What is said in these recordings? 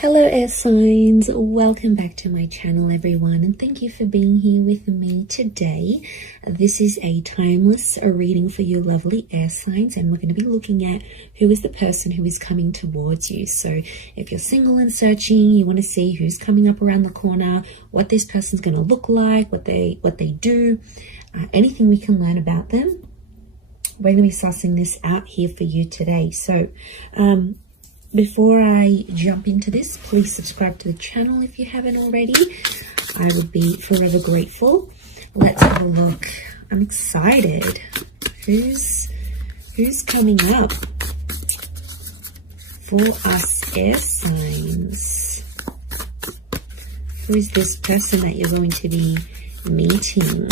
Hello air signs, welcome back to my channel everyone, and thank you for being here with me today. This is a timeless reading for you lovely air signs, and we're going to be looking at who is the person who is coming towards you. So if you're single and searching, you want to see who's coming up around the corner, what this person's going to look like, what they do, anything we can learn about them. We're going to be sussing this out here for you today. So before I jump into this, please subscribe to the channel if you haven't already. I would be forever grateful. Let's have a look. I'm excited. Who's coming up for us air signs? Who is this person that you're going to be meeting?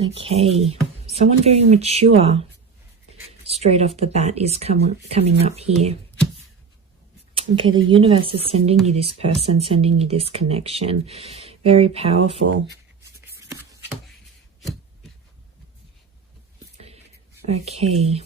Okay, someone very mature straight off the bat is coming up here. Okay, the universe is sending you this person, sending you this connection. Very powerful. Okay.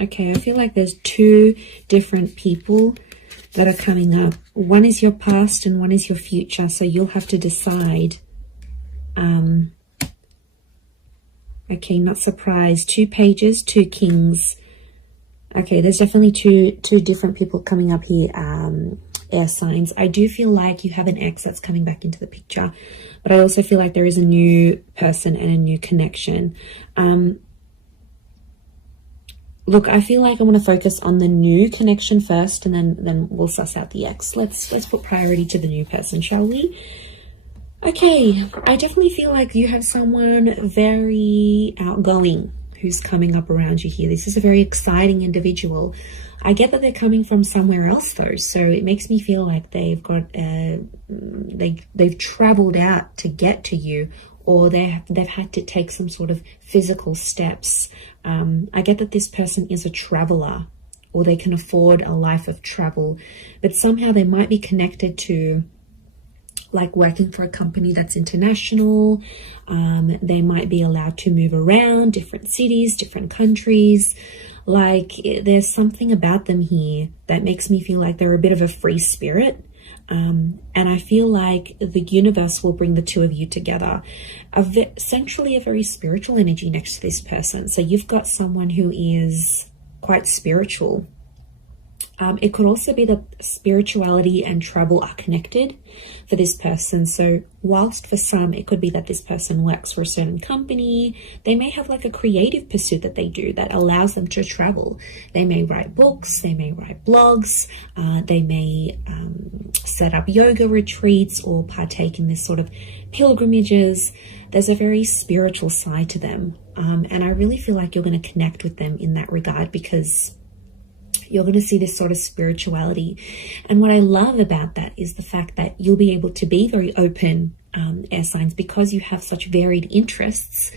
Okay, I feel like there's two different people that are coming up. One is your past and one is your future. So you'll have to decide. Okay, not surprised. 2 pages, 2 kings. Okay, there's definitely two different people coming up here, air signs. I do feel like you have an ex that's coming back into the picture. But I also feel like there is a new person and a new connection. Look, I feel like I want to focus on the new connection first, and then we'll suss out the ex. Let's put priority to the new person, shall we? Okay, I definitely feel like you have someone very outgoing who's coming up around you here. This is a very exciting individual. I get that they're coming from somewhere else though, so it makes me feel like they've got they've traveled out to get to you, or they've had to take some sort of physical steps. I get that this person is a traveler, or they can afford a life of travel, but somehow they might be connected to like working for a company that's international. They might be allowed to move around different cities, different countries. Like there's something about them here that makes me feel like they're a bit of a free spirit. And I feel like the universe will bring the two of you together. Essentially a very spiritual energy next to this person. So you've got someone who is quite spiritual. It could also be that spirituality and travel are connected for this person. So whilst for some, it could be that this person works for a certain company, they may have like a creative pursuit that they do that allows them to travel. They may write books, they may write blogs, they may set up yoga retreats or partake in this sort of pilgrimages. There's a very spiritual side to them. And I really feel like you're going to connect with them in that regard, because you're going to see this sort of spirituality. And what I love about that is the fact that you'll be able to be very open, air signs, because you have such varied interests.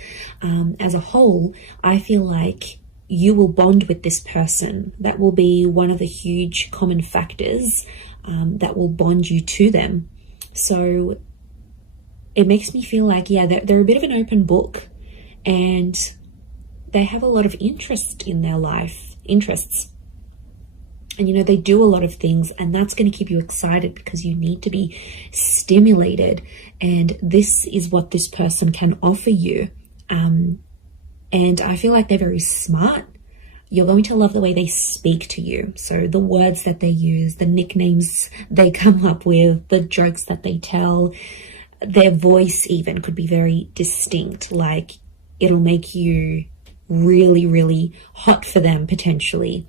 As a whole, I feel like you will bond with this person. That will be one of the huge common factors that will bond you to them. So it makes me feel like, yeah, they're a bit of an open book, and they have a lot of interest in their life, interests. And, you know, they do a lot of things, and that's going to keep you excited because you need to be stimulated. And this is what this person can offer you. And I feel like they're very smart. You're going to love the way they speak to you. So the words that they use, the nicknames they come up with, the jokes that they tell, their voice even could be very distinct. Like it'll make you really, really hot for them potentially.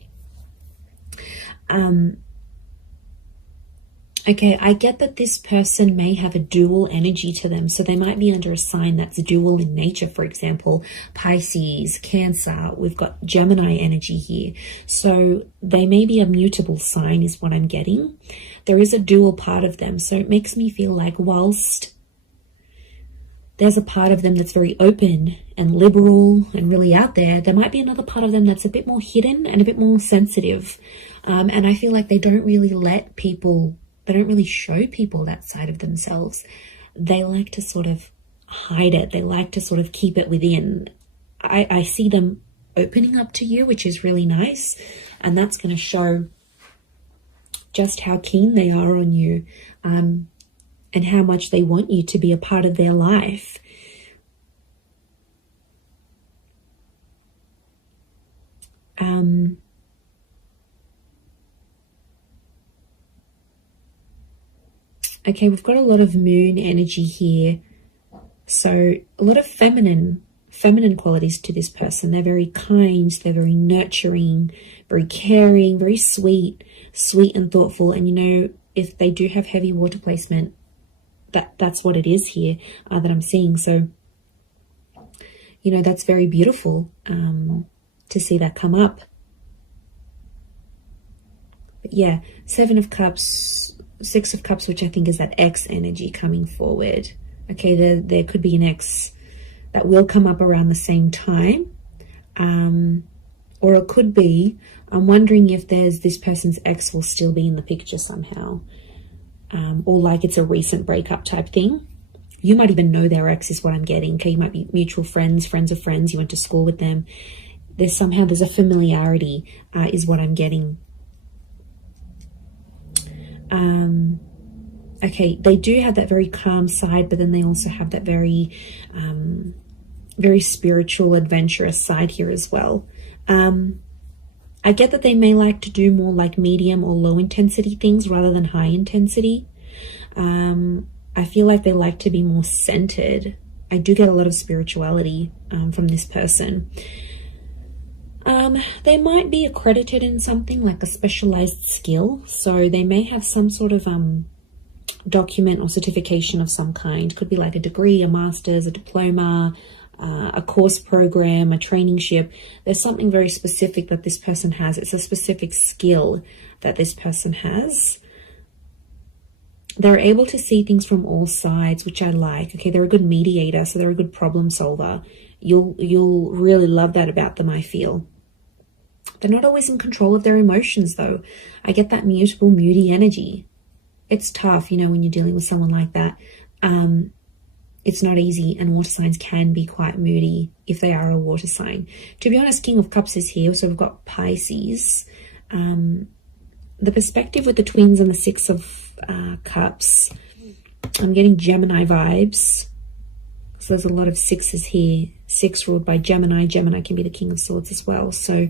Okay, I get that this person may have a dual energy to them. So they might be under a sign that's dual in nature. For example, Pisces, Cancer, we've got Gemini energy here. So they may be a mutable sign is what I'm getting. There is a dual part of them. So it makes me feel like whilst there's a part of them that's very open and liberal and really out there. There might be another part of them that's a bit more hidden and a bit more sensitive. And I feel like they don't really let people, they don't really show people that side of themselves. They like to sort of hide it. They like to sort of keep it within. I see them opening up to you, which is really nice. And that's going to show just how keen they are on you, and how much they want you to be a part of their life. Okay, we've got a lot of moon energy here. So a lot of feminine qualities to this person. They're very kind, they're very nurturing, very caring, very sweet and thoughtful. And you know, if they do have heavy water placement, that's what it is here that I'm seeing. So, you know, that's very beautiful to see that come up. But yeah, 7 of Cups, 6 of Cups, which I think is that ex energy coming forward. Okay, there could be an ex that will come up around the same time. Or it could be, I'm wondering if this person's ex will still be in the picture somehow. Or like it's a recent breakup type thing. You might even know their ex is what I'm getting. Okay, you might be mutual friends, friends of friends. You went to school with them. There's a familiarity is what I'm getting. Okay, they do have that very calm side, but then they also have that very spiritual, adventurous side here as well. I get that they may like to do more like medium or low intensity things rather than high intensity. I feel like they like to be more centered. I do get a lot of spirituality from this person. They might be accredited in something like a specialized skill. So they may have some sort of document or certification of some kind. Could be like a degree, a master's, a diploma, a course program, a traineeship. There's something very specific that this person has. It's a specific skill that this person has. They're able to see things from all sides, which I like. Okay, they're a good mediator, so they're a good problem solver. You'll really love that about them, I feel. They're not always in control of their emotions, though. I get that mutable, moody energy. It's tough, you know, when you're dealing with someone like that. It's not easy, and water signs can be quite moody if they are a water sign. To be honest, King of Cups is here, so we've got Pisces. The perspective with the twins and the 6 of Cups, I'm getting Gemini vibes. So there's a lot of 6s here. 6 ruled by Gemini. Gemini can be the King of Swords as well. So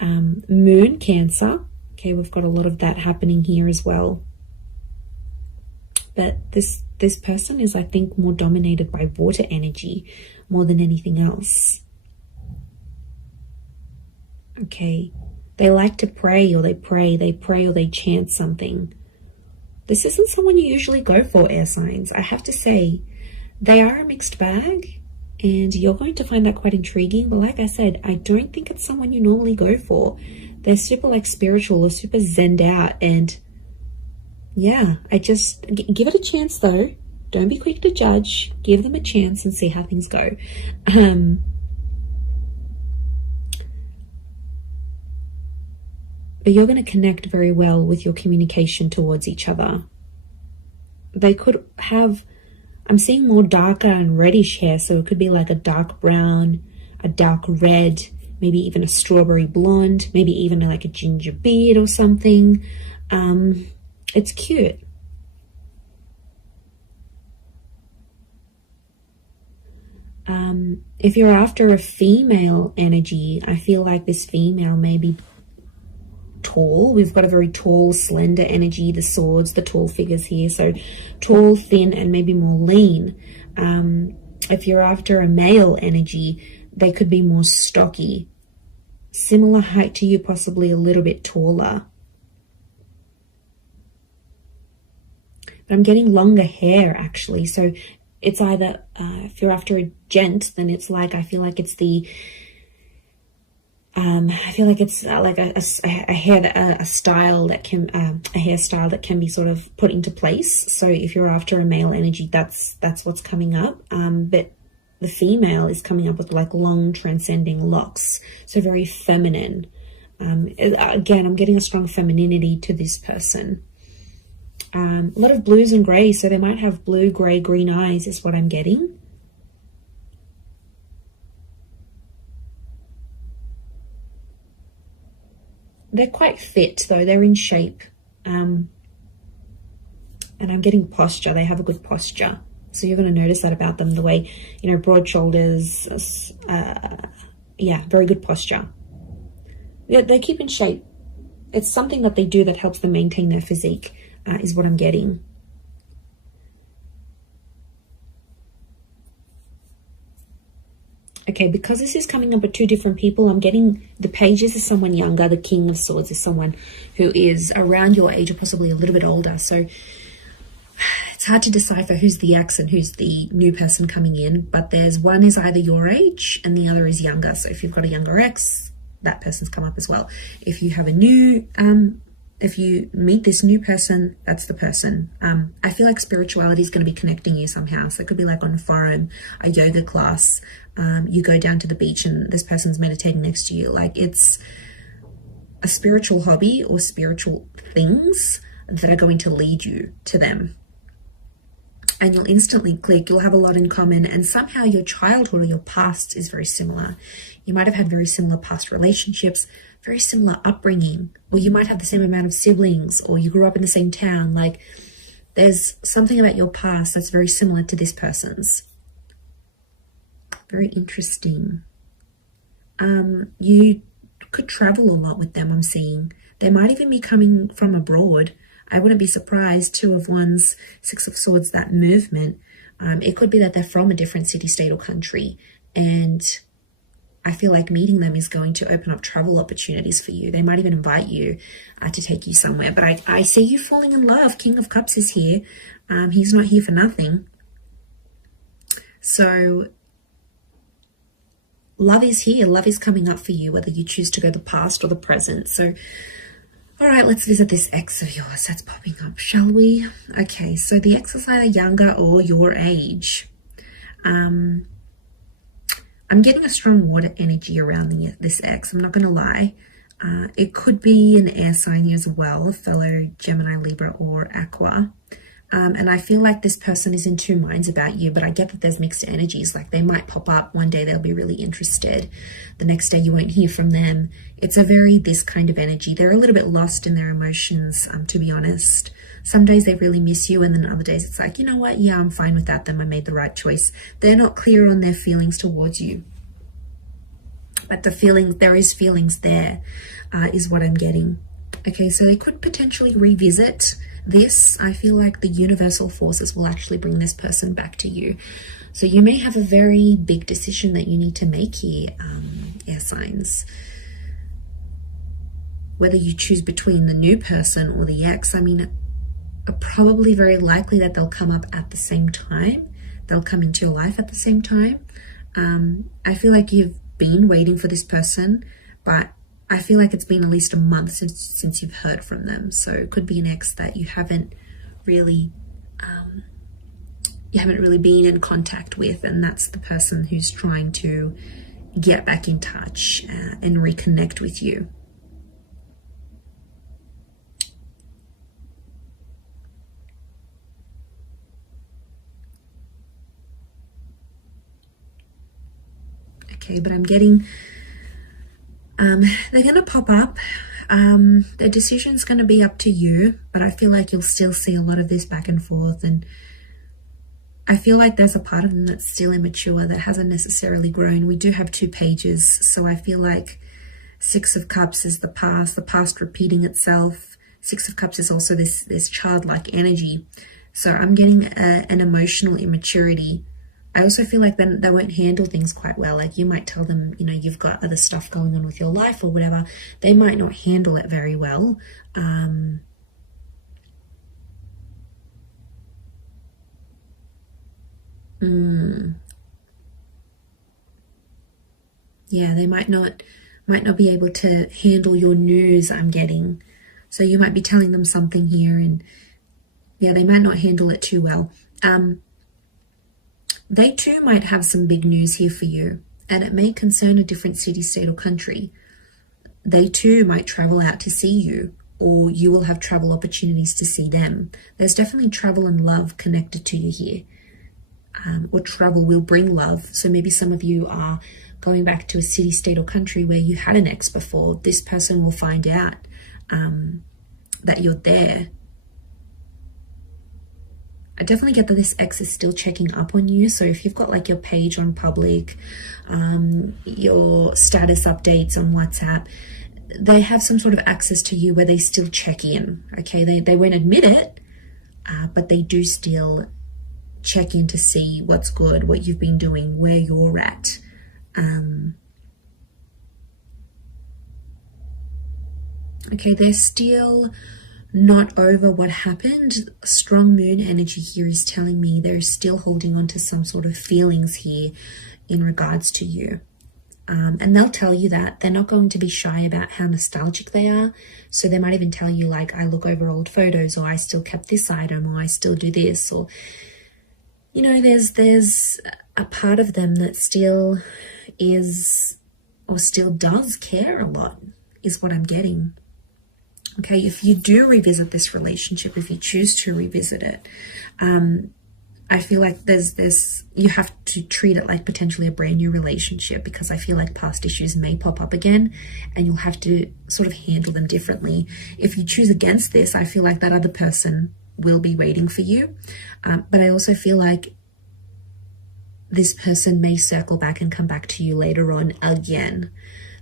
Moon, Cancer. Okay, we've got a lot of that happening here as well. But this person is, I think, more dominated by water energy more than anything else. Okay. They like to pray, or they pray or they chant something. This isn't someone you usually go for, air signs. I have to say, they are a mixed bag, and you're going to find that quite intriguing. But like I said, I don't think it's someone you normally go for. They're super like spiritual or super zenned out, and yeah, I just give it a chance though. Don't be quick to judge. Give them a chance and see how things go. But you're going to connect very well with your communication towards each other. They could have, I'm seeing more darker and reddish hair, so it could be like a dark brown, a dark red, maybe even a strawberry blonde, maybe even like a ginger beard or something. It's cute. If you're after a female energy, I feel like this female may be tall. We've got a very tall, slender energy, the swords, the tall figures here. So tall, thin, and maybe more lean. If you're after a male energy, they could be more stocky. Similar height to you, possibly a little bit taller. But I'm getting longer hair, actually. So it's either, if you're after a gent, then it's like, I feel like it's the I feel like it's like a style that can a hairstyle that can be sort of put into place. So if you're after a male energy, that's what's coming up. But the female is coming up with like long transcending locks, so very feminine. Again, I'm getting a strong femininity to this person. A lot of blues and grays, so they might have blue, grey, green eyes is what I'm getting. They're quite fit though, they're in shape. And I'm getting posture, they have a good posture. So you're going to notice that about them, the way, you know, broad shoulders, yeah, very good posture. They keep in shape. It's something that they do that helps them maintain their physique, is what I'm getting. Okay, because this is coming up with two different people, I'm getting the pages is someone younger, the King of Swords is someone who is around your age or possibly a little bit older. So it's hard to decipher who's the ex and who's the new person coming in, but there's one is either your age and the other is younger. So if you've got a younger ex, that person's come up as well. If you have a new, if you meet this new person, that's the person. I feel like spirituality is going to be connecting you somehow. So it could be like on a forum, a yoga class, you go down to the beach and this person's meditating next to you. Like it's a spiritual hobby or spiritual things that are going to lead you to them. And you'll instantly click, you'll have a lot in common, and somehow your childhood or your past is very similar. You might have had very similar past relationships, very similar upbringing, or you might have the same amount of siblings, or you grew up in the same town. Like there's something about your past that's very similar to this person's. Very interesting. You could travel a lot with them, I'm seeing. They might even be coming from abroad. I wouldn't be surprised. Two of Wands, Six of Swords, that movement. It could be that they're from a different city, state, or country. And I feel like meeting them is going to open up travel opportunities for you. They might even invite you to take you somewhere. But I see you falling in love. King of Cups is here. He's not here for nothing. So love is here. Love is coming up for you, whether you choose to go the past or the present. So all right, let's visit this ex of yours that's popping up, shall we? Okay, so the ex is either younger or your age. I'm getting a strong water energy around this ex, I'm not going to lie. It could be an air sign as well, a fellow Gemini, Libra, or Aqua. And I feel like this person is in two minds about you, but I get that there's mixed energies. Like they might pop up one day, they'll be really interested. The next day you won't hear from them. It's a very this kind of energy. They're a little bit lost in their emotions, to be honest. Some days they really miss you, and then other days it's like, you know what? Yeah, I'm fine without them. I made the right choice. They're not clear on their feelings towards you. But the feelings, there is feelings there, is what I'm getting. Okay, so they could potentially revisit this. I feel like the universal forces will actually bring this person back to you. So you may have a very big decision that you need to make here, air signs. Whether you choose between the new person or the ex, I mean, probably very likely that they'll come up at the same time. They'll come into your life at the same time. I feel like you've been waiting for this person, but I feel like it's been at least a month since you've heard from them. So it could be an ex that you haven't really been in contact with, and that's the person who's trying to get back in touch and reconnect with you. Okay, but I'm getting they're going to pop up. Their decision's going to be up to you, but I feel like you'll still see a lot of this back and forth, and I feel like there's a part of them that's still immature, that hasn't necessarily grown. We do have two pages, so I feel like Six of Cups is the past repeating itself. Six of Cups is also this childlike energy. So I'm getting an emotional immaturity. I also feel like then they won't handle things quite well. Like you might tell them, you know, you've got other stuff going on with your life or whatever. They might not handle it very well. Yeah, they might not might not be able to handle your news, I'm getting. So you might be telling them something here, and yeah, they might not handle it too well. They too might have some big news here for you, and it may concern a different city, state, or country. They too might travel out to see you, or you will have travel opportunities to see them. There's definitely travel and love connected to you here. Or travel will bring love. So maybe some of you are going back to a city, state, or country where you had an ex before. This person will find out that you're there. I definitely get that this ex is still checking up on you. So if you've got like your page on public, your status updates on WhatsApp, they have some sort of access to you where they still check in. Okay, they won't admit it, but they do still check in to see what's good, what you've been doing, where you're at. Okay, they're still not over what happened. Strong moon energy here is telling me they're still holding on to some sort of feelings here in regards to you. And they'll tell you that. They're not going to be shy about how nostalgic they are. So they might even tell you like, I look over old photos, or I still kept this item, or I still do this, or, you know, there's a part of them that still is, or still does care a lot, is what I'm getting. Okay, if you do revisit this relationship, if you choose to revisit it, I feel like you have to treat it like potentially a brand new relationship, because I feel like past issues may pop up again and you'll have to sort of handle them differently. If you choose against this, I feel like that other person will be waiting for you. But I also feel like this person may circle back and come back to you later on again.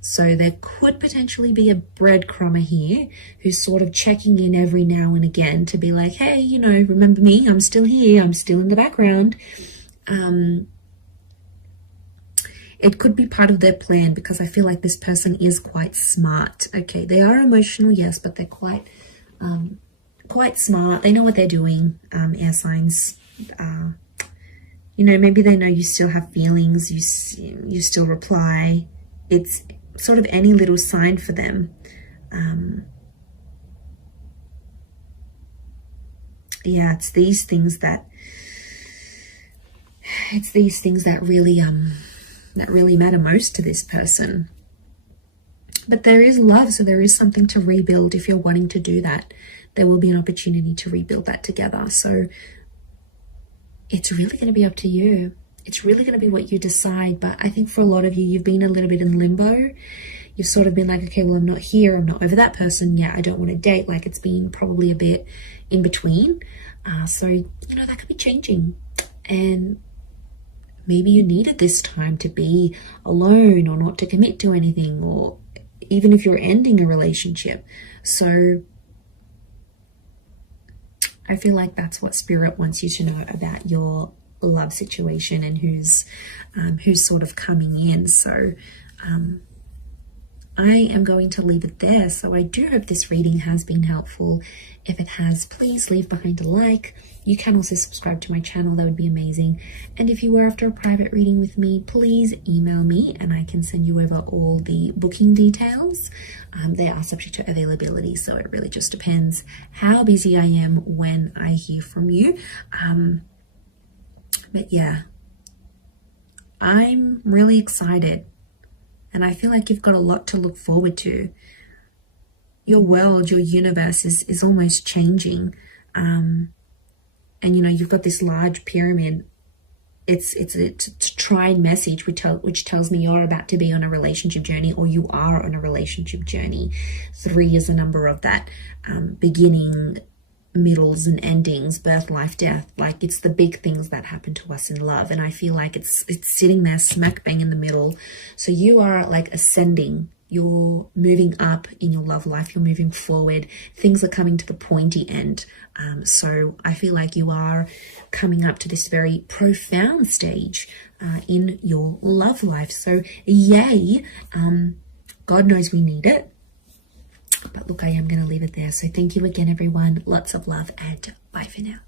So there could potentially be a breadcrumber here who's sort of checking in every now and again to be like, hey, you know, remember me? I'm still here. I'm still in the background. It could be part of their plan, because I feel like this person is quite smart. Okay, they are emotional, yes, but they're quite smart. They know what they're doing, air signs. You know, maybe they know you still have feelings. You still reply. It's sort of any little sign for them. Yeah, it's these things that really matter most to this person. But there is love, so there is something to rebuild. If you're wanting to do that, there will be an opportunity to rebuild that together. So it's really going to be up to you. It's really going to be what you decide. But I think for a lot of you, you've been a little bit in limbo. You've sort of been like, okay, well, I'm not here. I'm not over that person. Yeah, I don't want to date. Like, it's been probably a bit in between. So, you know, that could be changing. And maybe you needed this time to be alone, or not to commit to anything, or even if you're ending a relationship. So I feel like that's what Spirit wants you to know about your love situation and who's sort of coming in. So I am going to leave it there. So I do hope this reading has been helpful. If it has, please leave behind a like. You can also subscribe to my channel. That would be amazing. And if you were after a private reading with me, please email me and I can send you over all the booking details. They are subject to availability, so it really just depends how busy I am when I hear from you. But yeah, I'm really excited. And I feel like you've got a lot to look forward to. Your world, your universe is almost changing. And, you know, you've got this large pyramid. It's a tried message which tells me you're about to be on a relationship journey, or you are on a relationship journey. 3 is a number of that. Beginning, middles and endings, birth, life, death. Like, it's the big things that happen to us in love, and I feel like it's sitting there smack bang in the middle. So you are like ascending, you're moving up in your love life, you're moving forward, things are coming to the pointy end. So I feel like you are coming up to this very profound stage in your love life. So yay, God knows we need it. But look, I am going to leave it there. So thank you again, everyone. Lots of love, and bye for now.